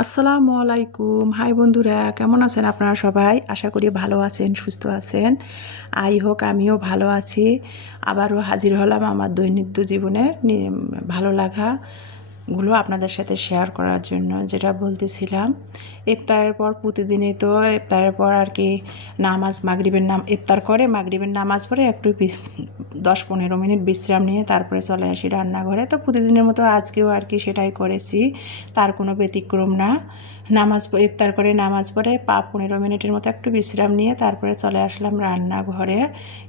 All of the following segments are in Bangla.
আসসালামু আলাইকুম। হাই বন্ধুরা, কেমন আছেন আপনারা সবাই? আশা করি ভালো আছেন, সুস্থ আছেন। হোক আমিও ভালো আছি। আবারও হাজির হলাম আমার দৈনন্দিন জীবনের ভালো লাগাগুলো আপনাদের সাথে শেয়ার করার জন্য। যেটা বলতেছিলাম, ইফতারের পর প্রতিদিনই তো ইফতারের পর আর কি নামাজ মাগরিবের ইফতার করে মাগরিবের নামাজ পড়ে একটু 10-15 মিনিট বিশ্রাম নিয়ে তারপরে চলে আসি রান্নাঘরে। তো প্রতিদিনের মতো আজকেও আর কি সেটাই করেছি, তার কোনো ব্যতিক্রম না। ইফতার করে নামাজ পড়ে 15 মিনিটের মতো একটু বিশ্রাম নিয়ে তারপরে চলে আসলাম রান্নাঘরে।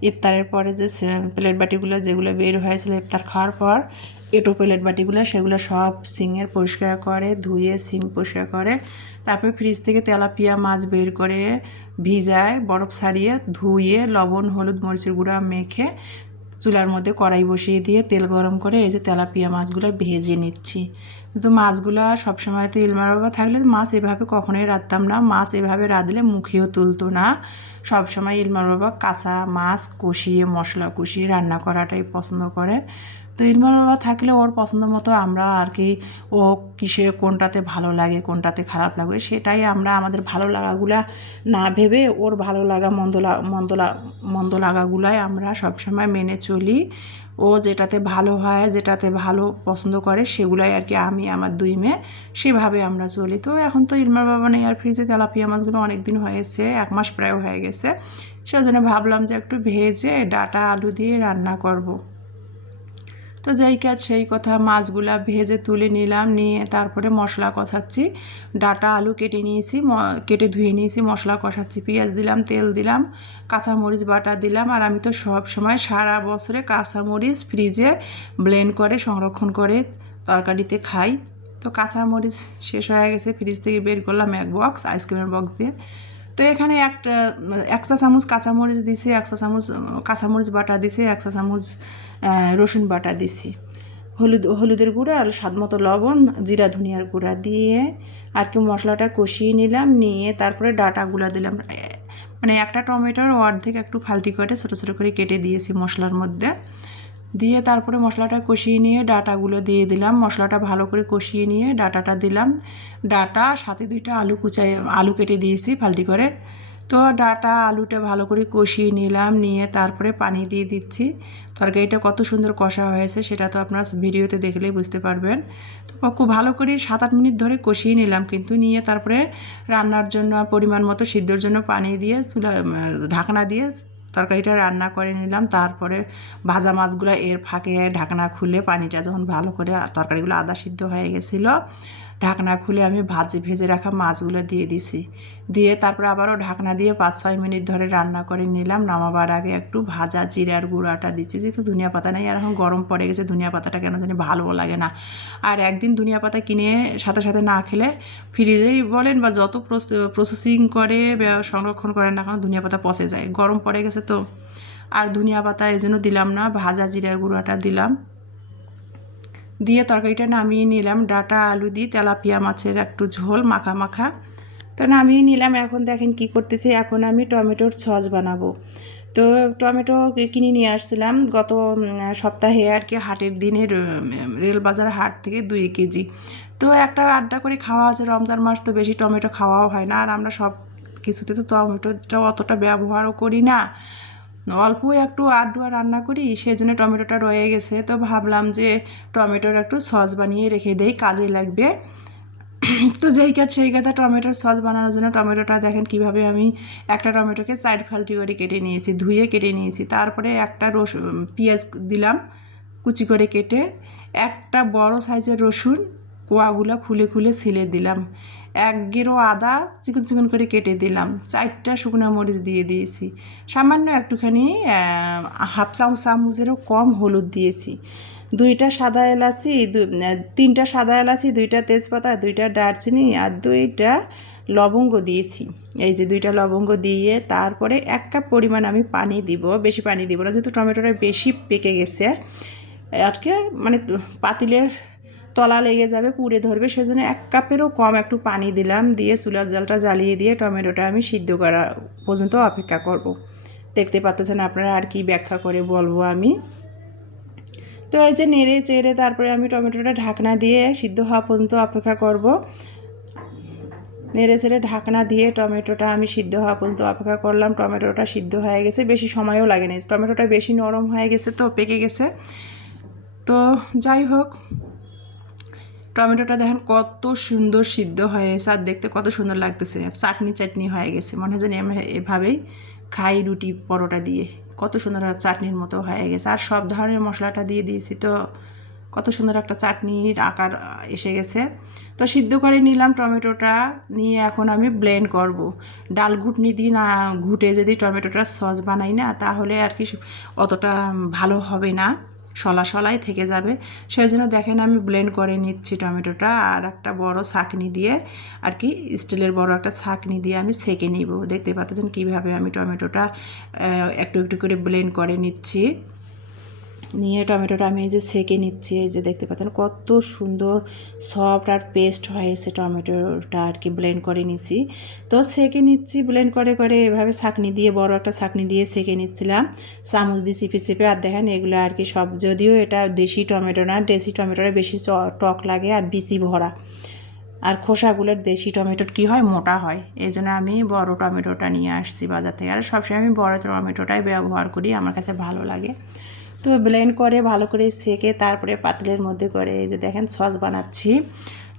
ইফতারের পরে যে প্লেট বাটিগুলো যেগুলো বের হয়েছিল ইফতার খাওয়ার পর, প্লেট বাটিগুলো সেগুলো সব সিংয়ের পরিষ্কার করে ধুয়ে সিং পরিষ্কার করে তারপরে ফ্রিজ থেকে তেলাপিয়া মাছ বের করে ভিজায়, বরফ ছাড়িয়ে ধুয়ে লবণ হলুদ মরিচের গুঁড়া মেখে চুলার মধ্যে কড়াই বসিয়ে দিয়ে তেল গরম করে এই যে তেলাপিয়া মাছগুলো ভেজে নিচ্ছি। কিন্তু মাছগুলো সবসময় তো ইলমার বাবা থাকলে মাছ এভাবে কখনোই রাঁধতাম না। মাছ এভাবে রাঁধলে মুখেও তুলতো না। সবসময় ইলমার বাবা কাঁচা মাছ কষিয়ে মশলা কষিয়ে রান্না করাটাই পছন্দ করে। তো ইলমার বাবা থাকলে ওর পছন্দ মতো আমরা আর কি ও কিসে কোনটাতে ভালো লাগে কোনটাতে খারাপ লাগবে সেটাই আমরা আমাদের ভালো লাগাগুলা না ভেবে ওর ভালো লাগা মন্দ লাগাগুলাই আমরা সবসময় মেনে চলি। ও যেটাতে ভালো হয় যেটাতে ভালো পছন্দ করে সেগুলাই আর কি আমি আমার দুই মেয়ে সেভাবে আমরা চলি। তো এখন তো ইলমার বাবা নেই আর ফ্রিজে তেলাপিয়া মাছগুলো অনেক দিন হয়েছে, 1 মাস প্রায় হয়ে গেছে। সেজন্য ভাবলাম যে একটু ভেজে ডাটা আলু দিয়ে রান্না করব। তো যেই কাজ সেই কথা, মাছগুলা ভেজে তুলে নিলাম, নিয়ে তারপরে মশলা কষাচ্ছি। ডাটা আলু কেটে নিয়েছি, কেটে ধুয়ে নিয়েছি, মশলা কষাচ্ছি, পেঁয়াজ দিলাম, তেল দিলাম, কাঁচামরিচ বাটা দিলাম। আর আমি তো সব সময় সারা বছরে কাঁচামরিচ ফ্রিজে ব্লেন্ড করে সংরক্ষণ করে তরকারিতে খাই। তো কাঁচামরিচ শেষ হয়ে গেছে, ফ্রিজ থেকে বের করলাম 1 বক্স আইসক্রিমের বক্স দিয়ে। তো এখানে এক চা চামচ কাঁচামরিচ দিছি, 1 চা চামচ কাঁচামরিচ বাটা দিছি, 1 চা চামচ রসুন বাটা দিছি, হলুদের গুঁড়া আর স্বাদ মতো লবণ, জিরা ধনিয়ার গুঁড়া দিয়ে আর কি মশলাটা কষিয়ে নিলাম। নিয়ে তারপরে ডাটাগুলো দিলাম, মানে একটা টমেটোর অর্ধেক একটু ফাল্টি করে ছোটো ছোটো করে কেটে দিয়েছি মশলার মধ্যে। দিয়ে তারপরে মশলাটা কষিয়ে নিয়ে ডাটাগুলো দিয়ে দিলাম, মশলাটা ভালো করে কষিয়ে নিয়ে ডাটাটা দিলাম। ডাটা সাথে 2টা আলু কেটে দিয়েছি ফাল্টি করে। তো ডাটা আলুটা ভালো করে কষিয়ে নিলাম, নিয়ে তারপরে পানি দিয়ে দিচ্ছি। তরকারিটা কত সুন্দর কষা হয়েছে সেটা তো আপনারা ভিডিওতে দেখলেই বুঝতে পারবেন। তো খুব ভালো করে 7-8 মিনিট ধরে কষিয়ে নিলাম, কিন্তু নিয়ে তারপরে রান্নার জন্য পরিমাণ মতো সিদ্ধর জন্য পানি দিয়ে ঢাকনা দিয়ে তরকারিটা রান্না করে নিলাম। তারপরে ভাজা মাছগুলো এর ফাঁকে ঢাকনা খুলে পানিটা যখন ভালো করে তরকারিগুলো আদা সিদ্ধ হয়ে গেছিলো, ঢাকনা খুলে আমি ভেজে রাখা মাছগুলো দিয়ে দিছি। দিয়ে তারপরে আবারও ঢাকনা দিয়ে 5-6 মিনিট ধরে রান্না করে নিলাম। নামাবার আগে একটু ভাজা জিরার গুঁড়াটা দিচ্ছি, যেহেতু ধনিয়া পাতা নেই আর এখন গরম পড়ে গেছে, ধনিয়া পাতাটা কেন জানি ভালো লাগে না। আর একদিন ধনিয়া পাতা কিনে সাথে সাথে না খেলে ফ্রিজেই বলেন বা যত প্রসেসিং করে বা সংরক্ষণ করেন না কেন ধনিয়া পাতা পচে যায়, গরম পড়ে গেছে তো। আর ধনিয়া পাতা এই জন্য দিলাম না, ভাজা জিরার গুঁড়াটা দিলাম। দিয়ে তরকারিটা নামিয়ে নিলাম। ডাটা আলু দিয়ে তেলাপিয়া মাছের একটু ঝোল মাখা মাখা তো নামিয়ে নিলাম। এখন দেখেন কি করতেছি, এখন আমি টমেটোর সস বানাবো। তো টমেটো কিনে নিয়ে আসছিলাম গত সপ্তাহে আর কি, হাটের দিনের রেলবাজার হাট থেকে 2 কেজি। তো একটা আড্ডা করে খাওয়া আছে, রমজান মাস তো বেশি টমেটো খাওয়াও হয় না, আর আমরা সব কিছুতে তো টমেটোটা অতটা ব্যবহারও করি না, অল্প একটু আড্ডুয়া রান্না করি, সেই জন্য টমেটোটা রয়ে গেছে। তো ভাবলাম যে টমেটোর একটু সস বানিয়ে রেখে দেই, কাজে লাগবে। তো যেই কাজ সেই কথা, টমেটোর সস বানানোর জন্য টমেটোটা দেখেন কিভাবে আমি একটা টমেটোকে সাইড ফাল্টি করে কেটে নিয়েছি, ধুয়ে কেটে নিয়েছি। তারপরে একটা পেঁয়াজ দিলাম কুচি করে কেটে, একটা বড় সাইজের রসুন কোয়াগুলো খুলে খুলে ছিলে দিলাম, 1 গেরো আদা চিকন চিকন করে কেটে দিলাম, 4টা শুকনো মরিচ দিয়ে দিয়েছি, সামান্য একটুখানি হাফ চামচেরও কম হলুদ দিয়েছি, 2টা সাদা এলাচি, 3টা সাদা এলাচি, 2টা তেজপাতা, 2টা দারচিনি আর 2টা লবঙ্গ দিয়েছি। এই যে 2টা লবঙ্গ দিয়ে তারপরে 1 কাপ পরিমাণ আমি পানি দিব, বেশি পানি দিব না যেহেতু টমেটোটা বেশি পেকে গেছে আর কি, মানে পাতিলের তলা লেগে যাবে, পুড়ে ধরবে, সেজন্য 1 কাপেরও কম একটু পানি দিলাম। দিয়ে চুলার জালটা জ্বালিয়ে দিয়ে টমেটোটা আমি সিদ্ধ করা পর্যন্ত অপেক্ষা করব। দেখতে পাচ্ছেন আপনারা, আর কি ব্যাখ্যা করে বলবো আমি। তো এই যে নেড়ে চেড়ে তারপরে আমি টমেটোটা ঢাকনা দিয়ে সিদ্ধ হওয়া পর্যন্ত অপেক্ষা করব। নেড়ে চেড়ে ঢাকনা দিয়ে টমেটোটা আমি সিদ্ধ হওয়া পর্যন্ত অপেক্ষা করলাম। টমেটোটা সিদ্ধ হয়ে গেছে, বেশি সময়ও লাগেনি, টমেটোটা বেশি নরম হয়ে গেছে তো পেকে গেছে। তো যাই হোক, টমেটোটা দেখেন কত সুন্দর সিদ্ধ হয়েছে আর দেখতে কত সুন্দর লাগতেছে, চাটনি চাটনি হয়ে গেছে, মনে হয় যেন আমি এভাবেই খাই রুটি পরোটা দিয়ে, কত সুন্দর চাটনির মতো হয়ে গেছে। আর সব ধরনের মশলাটা দিয়ে দিয়েছি তো কত সুন্দর একটা চাটনির আকার এসে গেছে। তো সিদ্ধ করে নিলাম টমেটোটা, নিয়ে এখন আমি ব্লেন্ড করব। ডাল ঘুটনি দিয়ে না ঘুটে যদি টমেটোটার সস বানাই না তাহলে আর কি অতটা ভালো হবে না, শলা শলাই থেকে যাবে। সেই জন্য দেখেন আমি ব্লেন্ড করে নিচ্ছি টমেটোটা, আর একটা বড় ছাঁকনি দিয়ে আর কি স্টিলের বড় একটা ছাঁকনি দিয়ে আমি সেঁকে নিব। দেখতে পাচ্ছেন কীভাবে আমি টমেটোটা একটু একটু করে ব্লেন্ড করে নিচ্ছি। নিয়ে টমেটোটা আমি এই যে সেঁকে নিচ্ছি, এই যে দেখতে পাচ্ছেন কত সুন্দর সফট আর পেস্ট হয়েছে টমেটোটা আর কি ব্লেন্ড করে নিচ্ছি। তো সেঁকে নিচ্ছি ব্লেন্ড করে করে, এভাবে ছাঁকনি দিয়ে বড় একটা ছাঁকনি দিয়ে সেঁকে নিচ্ছিলাম চামচ দিয়ে চিপে চিপে। আর দেখেন এগুলো আর কি সব, যদিও এটা দেশি টমেটো না, দেশি টমেটোটা বেশি টক লাগে আর বিচি ভরা, আর খোসাগুলোর দেশি টমেটোর কী হয় মোটা হয়, এই জন্য আমি বড় টমেটোটা নিয়ে আসছি বাজার থেকে। আর সবসময় আমি বড় টমেটোটাই ব্যবহার করি, আমার কাছে ভালো লাগে। তো ব্লেন্ড করে ভালো করে সেঁকে তারপরে পাতিলের মধ্যে করে এই যে দেখেন সস বানাচ্ছি।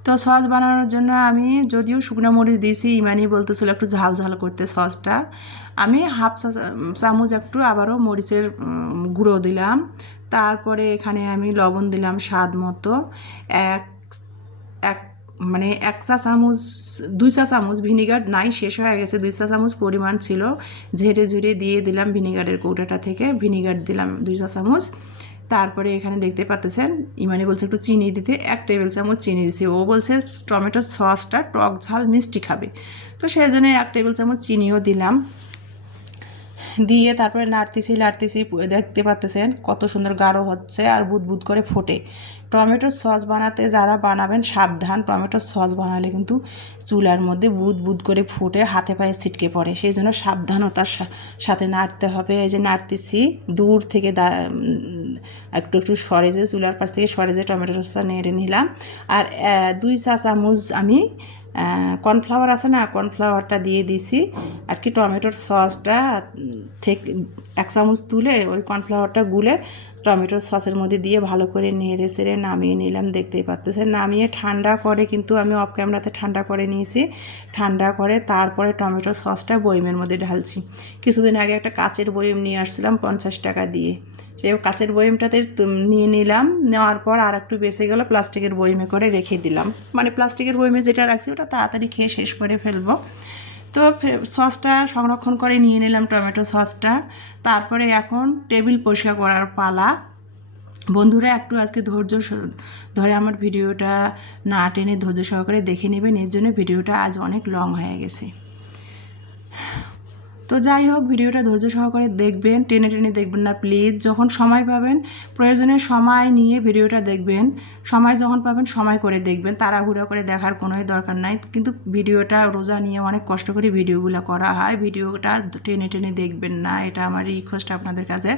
তো সস বানানোর জন্য আমি যদিও শুকনো মরিচ দিয়েছি, ইমানি বলতেছিল একটু ঝাল ঝাল করতে সসটা, আমি হাফ চামচ একটু আবারও মরিচের গুঁড়ো দিলাম। তারপরে এখানে আমি লবণ দিলাম স্বাদ মতো, এক এক মানে 1 চা চামচ 2 চা চামচ ভিনিগার নাই, শেষ হয়ে গেছে, 2 চা চামচ পরিমাণ ছিল, ঝেড়ে ঝুড়ে দিয়ে দিলাম ভিনিগারের কৌটাটা থেকে, ভিনিগার দিলাম 2 চা চামচ। তারপরে এখানে দেখতে পাচ্ছেন ইমানি বলছে একটু চিনি দিতে, 1 টেবিল চামচ চিনি দিছি, ও বলছে টমেটোর সসটা টক ঝাল মিষ্টি খাবে, তো সেই জন্য 1 টেবিল চামচ চিনিও দিলাম। দিয়ে তারপরে নাড়তেছি দেখতে পাচ্ছেন কত সুন্দর গাঢ় হচ্ছে আর বুদবুদ করে ফোটে। টমেটোর সস বানাতে যারা বানাবেন সাবধান, টমেটোর সস বানালে কিন্তু চুলার মধ্যে বুদবুদ করে ফুটে হাতে পায়ে ছিটকে পড়ে, সেই জন্য সাবধানতার সাথে নাড়তে হবে। এই যে নাড়তেছি দূর থেকে একটু একটু সরেজে, চুলার পাশ থেকে সরেজে টমেটোর সসটা নেড়ে নিলাম। আর 2 চা চামচ আমি কর্নফ্লাওয়ার আছে না, কর্নফ্লাওয়ারটা দিয়ে দিছি আর কি টমেটোর সসটা থেকে 1 চামচ তুলে ওই কর্নফ্লাওয়ারটা গুলে টমেটোর সসের মধ্যে দিয়ে ভালো করে নেড়ে চেড়ে নামিয়ে নিলাম। দেখতেই পাচ্ছেন নামিয়ে ঠান্ডা করে, কিন্তু আমি অফ ক্যামেরাতে ঠান্ডা করে নিয়েছি, ঠান্ডা করে তারপরে টমেটোর সসটা বয়মের মধ্যে ঢালছি। কিছুদিন আগে একটা কাচের বয়ম নিয়ে আসছিলাম 50 টাকা দিয়ে, সেই কাচের বয়মটাতে নিয়ে নিলাম, নেওয়ার পর আর একটু বেঁচে গেল প্লাস্টিকের বয়মে করে রেখে দিলাম, মানে প্লাস্টিকের বয়মে যেটা রাখছি ওটা তাড়াতাড়ি খেয়ে শেষ করে ফেলবো। তো সসটা সংরক্ষণ করে নিয়ে নিলাম টমেটো সসটা। তারপরে এখন টেবিল পরিষ্কার করার পালা। বন্ধুরা একটু আজকে ধৈর্য ধরে আমার ভিডিওটা না টেনে ধৈর্য সহকারে দেখে নেবেন, এর জন্য ভিডিওটা আজ অনেক লং হয়ে গেছে। তো যাই হোক, ভিডিওটা ধৈর্য সহকারে দেখবেন, টেনে টেনে দেখবেন না প্লিজ। যখন সময় পাবেন প্রয়োজনে সময় নিয়ে ভিডিওটা দেখবেন, সময় যখন পাবেন সময় করে দেখবেন, তাড়াহুড়ো করে দেখার কোনোই দরকার নাই। কিন্তু ভিডিওটা রোজা নিয়ে অনেক কষ্ট করে ভিডিওগুলো করা হয়, ভিডিওটা টেনে টেনে দেখবেন না, এটা আমার রিকোয়েস্ট আপনাদের কাছে।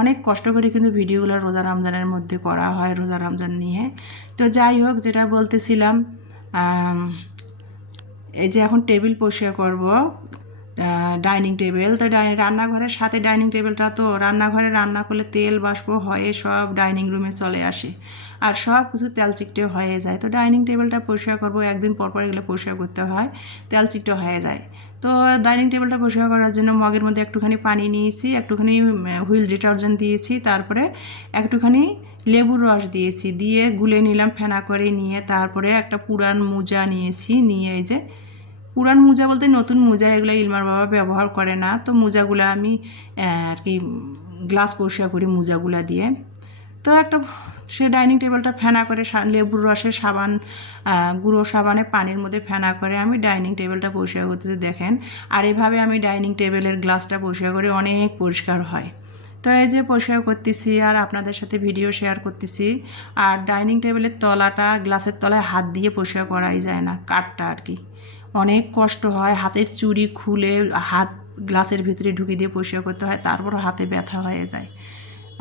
অনেক কষ্ট করে কিন্তু ভিডিওগুলো রোজা রমজানের মধ্যে করা হয়, রোজা রমজান নিয়ে। তো যাই হোক, যেটা বলতেছিলাম, এই যে এখন টেবিল পরিষ্কার করব, ডাইনিং টেবিল। তো রান্নাঘরের সাথে ডাইনিং টেবিলটা, তো রান্নাঘরে রান্না করলে তেল বাষ্প হয়ে সব ডাইনিং রুমে চলে আসে আর সব কিছু তেল চিকটে হয়ে যায়। তো ডাইনিং টেবিলটা পরিষ্কার করবো, একদিন পর পর এগুলো পরিষ্কার করতে হয়, তেল চিকটে হয়ে যায়। তো ডাইনিং টেবিলটা পরিষ্কার করার জন্য মগের মধ্যে একটুখানি পানি নিয়েছি, একটুখানি হুইল ডিটারজেন্ট দিয়েছি, তারপরে একটুখানি লেবুর রস দিয়েছি, দিয়ে গুলে নিলাম ফেনা করে নিয়ে। তারপরে একটা পুরান মোজা নিয়েছি, নিয়ে এই যে পুরান মোজা বলতে নতুন মোজা, এগুলো ইলমার বাবা ব্যবহার করে না, তো মোজাগুলো আমি আর কি গ্লাস পরিষ্কার করি মোজাগুলো দিয়ে। তো একটা সে ডাইনিং টেবিলটা ফেনা করে লেবুর রসের সাবান, গুঁড়ো সাবানে পানির মধ্যে ফেনা করে আমি ডাইনিং টেবিলটা পরিষ্কার করতেছি দেখেন। আর এভাবে আমি ডাইনিং টেবিলের গ্লাসটা পরিষ্কার করে অনেক পরিষ্কার হয়। তো এই যে পরিষ্কার করতেছি আর আপনাদের সাথে ভিডিও শেয়ার করতেছি। আর ডাইনিং টেবিলের তলাটা গ্লাসের তলায় হাত দিয়ে পরিষ্কার করাই যায় না, কাঠটা আর কি অনেক কষ্ট হয়, হাতের চুড়ি খুলে হাত গ্লাসের ভিতরে ঢুকিয়ে দিয়ে পরিষ্কার করতে হয়, তারপর হাতে ব্যথা হয়ে যায়।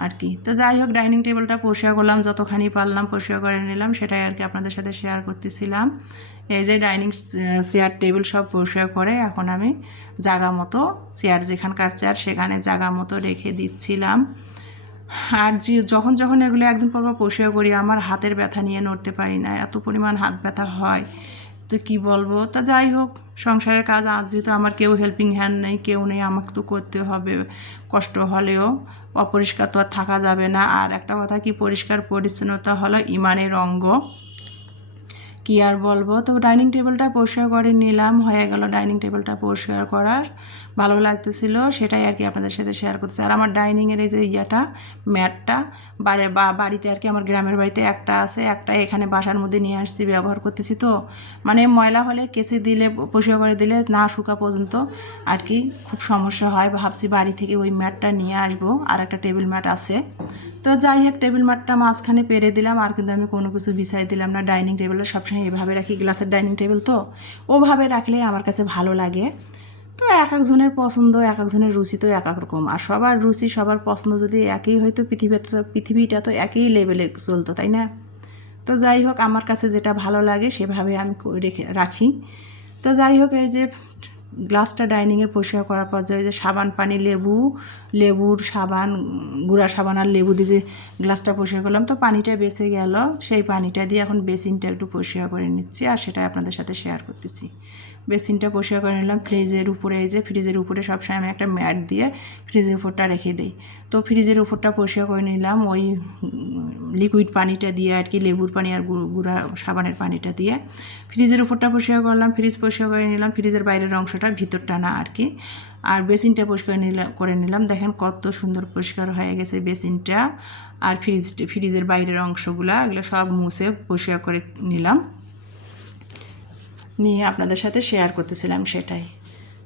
আর কি। তো যাই হোক, ডাইনিং টেবিলটা পরিষ্কার করলাম, যতখানি পারলাম পরিষ্কার করে নিলাম, সেটাই আর কি আপনাদের সাথে শেয়ার করতেছিলাম। এই যে ডাইনিং চেয়ার টেবিল সব পরিষ্কার করে এখন আমি জায়গা মতো চেয়ার, যেখানকার চেয়ার সেখানে জায়গা মতো রেখে দিচ্ছিলাম। আর যখন যখন এগুলো একদিন পর পর পরিষ্কার করি, আমার হাতের ব্যথা নিয়ে নড়তে পারি না, এত পরিমাণ হাত ব্যথা হয়, তো কি বলবো। তা যাই হোক, সংসারের কাজ আজ যেহেতু আমার কেউ হেল্পিং হ্যান্ড নেই, কেউ নেই, আমাকে তো করতে হবে, কষ্ট হলেও। অপরিষ্কার তো আর থাকা যাবে না। আর একটা কথা কি, পরিষ্কার পরিচ্ছন্নতা হলো ইমানের অঙ্গ, কি আর বলবো। তো ডাইনিং টেবিলটা পরিষ্কার করে নিলাম, হয়ে গেল ডাইনিং টেবিলটা পরিষ্কার করার, ভালো লাগতেছিল, সেটাই আর কি আপনাদের সাথে শেয়ার করতেছি। আর আমার ডাইনিংয়ের এই যে ম্যাটটা বাড়িতে আর কি, আমার গ্রামের বাড়িতে একটা আছে, একটা এখানে বাসার মধ্যে নিয়ে আসছি, ব্যবহার করতেছি। তো মানে ময়লা হলে কেচে দিলে, পরিষ্কার করে দিলে না শুকা পর্যন্ত আর কি খুব সমস্যা হয়, ভাবছি বাড়ি থেকে ওই ম্যাটটা নিয়ে আসবো। আর একটা টেবিল ম্যাট আছে, তো যাই হোক, টেবিল ম্যাটটা মাঝখানে পেরে দিলাম, আর কিন্তু আমি কোনো কিছু বিছাই দিলাম না। ডাইনিং টেবিলটা সবসময় এভাবে রাখি, গ্লাসের ডাইনিং টেবিল তো ওভাবে রাখলে আমার কাছে ভালো লাগে। তো এক একজনের পছন্দ, এক একজনের রুচি তো এক এক রকম, আর সবার রুচি সবার পছন্দ যদি একই হয়তো পৃথিবীটা তো একই লেভেলে চলতো, তাই না? তো যাই হোক, আমার কাছে যেটা ভালো লাগে সেভাবে আমি রাখি। তো যাই হোক, এই যে গ্লাসটা ডাইনিংয়ের পরিষ্কার করার পর যে সাবান পানি, লেবুর সাবান, গুঁড়া সাবান আর লেবু দিয়ে যে গ্লাসটা পরিষ্কার করলাম, তো পানিটা বেঁচে গেল, সেই পানিটা দিয়ে এখন বেসিনটা একটু পরিষ্কার করে নিচ্ছি, আর সেটা আপনাদের সাথে শেয়ার করতেছি। বেসিনটা পরিষ্কার করে নিলাম। ফ্রিজের উপরে, এই যে ফ্রিজের উপরে সবসময় আমি একটা ম্যাট দিয়ে ফ্রিজের উপরটা রেখে দিই। তো ফ্রিজের উপরটা পরিষ্কার করে নিলাম ওই লিকুইড পানিটা দিয়ে আর কি, লেবুর পানি আর গুঁড়া সাবানের পানিটা দিয়ে ফ্রিজের উপরটা পরিষ্কার করলাম। ফ্রিজ পরিষ্কার করে নিলাম, ফ্রিজের বাইরের অংশটা, ভিতরটা না আর কি। আর বেসিনটা পরিষ্কার করে নিলাম, দেখেন কত সুন্দর পরিষ্কার হয়ে গেছে বেসিনটা। আর ফ্রিজের বাইরের অংশগুলা এগুলো সব মুছে পরিষ্কার করে নিলাম, নিয়ে আপনাদের সাথে শেয়ার করতেছিলাম সেটাই।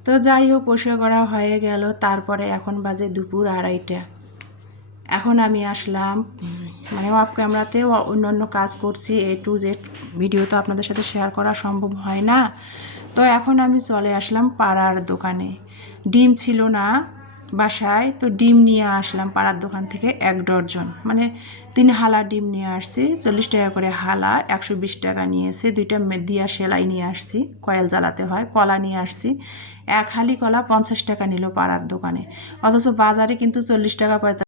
তো যাই হোক, পরিষ্কার করা হয়ে গেল। তারপরে এখন বাজে দুপুর 2:30। এখন আমি আসলাম, মানে অফ ক্যামেরাতেও অন্য কাজ করছি, A to Z ভিডিও তো আপনাদের সাথে শেয়ার করা সম্ভব হয় না। তো এখন আমি চলে আসলাম পাড়ার দোকানে। ডিম ছিল না বাসায়, তো ডিম নিয়ে আসলাম পাড়ার দোকান থেকে 1 ডজন, মানে 3 হালা ডিম নিয়ে আসছি। 40 টাকা করে হালা, 120 টাকা নিয়েছে। 2টা দিয়া সেলাই নিয়ে আসছি, কয়েল জ্বালাতে হয়। কলা নিয়ে আসছি, 1 হালি কলা 50 টাকা নিল পাড়ার দোকানে, অথচ বাজারে কিন্তু 40 টাকা 45